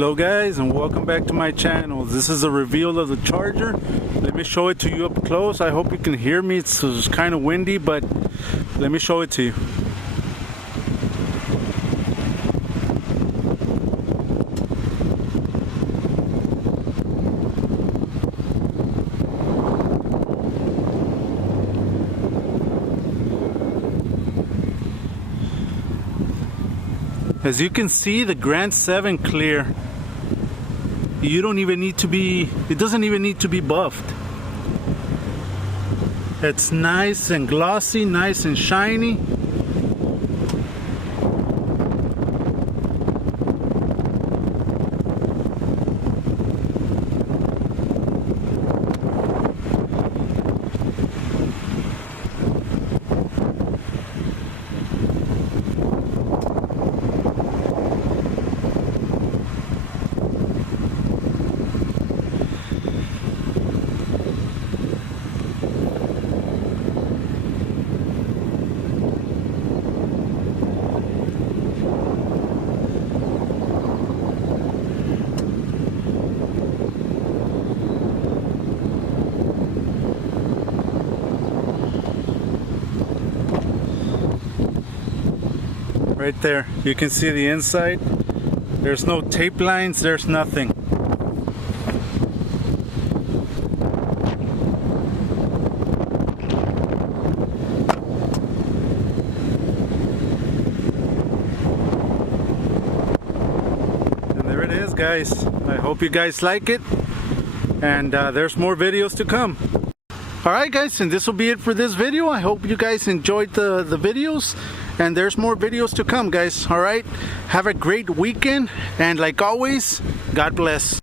Hello guys, and welcome back to my channel. This is a reveal of the charger. Let me show it to you up close. I hope you can hear me. It's kind of windy, but let me show it to you. As you can see, the Grand 7 clear. You don't even need to be, it doesn't even need to be buffed. It's nice and glossy, nice and shiny. Right there, you can see the inside. There's no tape lines, there's nothing. And there it is, guys. I hope you guys like it. And there's more videos to come. Alright guys, and this will be it for this video. I hope you guys enjoyed the videos. And there's more videos to come, guys. All right, have a great weekend, and like always, God bless.